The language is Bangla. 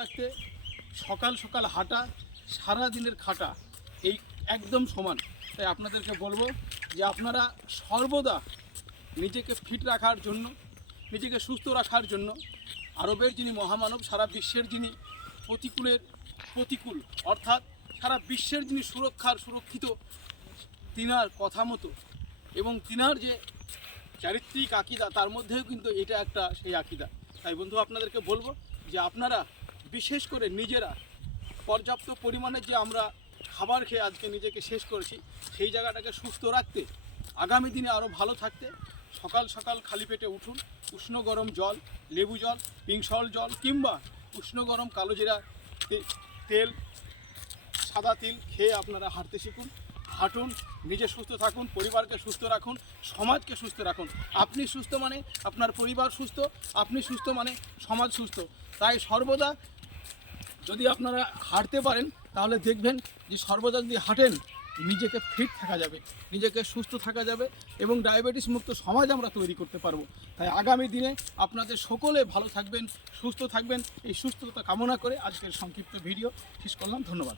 রাখতে সকাল সকাল হাঁটা, সারা দিনের খাটা এই একদম সমান। তাই আপনাদেরকে বলবো যে আপনারা সর্বদা নিজেকে ফিট রাখার জন্য, নিজেকে সুস্থ রাখার জন্য আরবের যিনি মহামানব, সারা বিশ্বের যিনি প্রতিকূল অর্থাৎ সারা বিশ্বের যিনি সুরক্ষিত, তিনার কথা মতো এবং তিনার যে চারিত্রিক আকিদা, তার মধ্যেও কিন্তু এটা একটা সেই আকিদা। তাই বন্ধু আপনাদেরকে বলবো যে আপনারা বিশেষ করে নিজেরা পর্যাপ্ত পরিমাণে যে আমরা খাবার খেয়ে আজকে নিজেকে শেষ করেছি, সেই জায়গাটাকে সুস্থ রাখতে, আগামী দিনে আরও ভালো থাকতে সকাল সকাল খালি পেটে উঠুন, উষ্ণ গরম জল, লেবু জল, পিংসল জল কিংবা উষ্ণ গরম কালোজিরা তেল, সাদা তিল খেয়ে আপনারা হাঁটতে শিখুন, হাঁটুন, নিজে সুস্থ থাকুন, পরিবারকে সুস্থ রাখুন, সমাজকে সুস্থ রাখুন। আপনি সুস্থ মানে আপনার পরিবার সুস্থ, আপনি সুস্থ মানে সমাজ সুস্থ। তাই সর্বদা যদি আপনারা হাঁটতে পারেন তাহলে দেখবেন যে সর্বদা যদি হাঁটেন নিজেকে ফিট থাকা যাবে, নিজেকে সুস্থ থাকা যাবে এবং ডায়াবেটিস মুক্ত সমাজ আমরা তৈরি করতে পারবো। তাই আগামী দিনে আপনাদের সকলে ভালো থাকবেন, সুস্থ থাকবেন, এই সুস্থতা কামনা করে আজকের সংক্ষিপ্ত ভিডিও শেষ করলাম। ধন্যবাদ।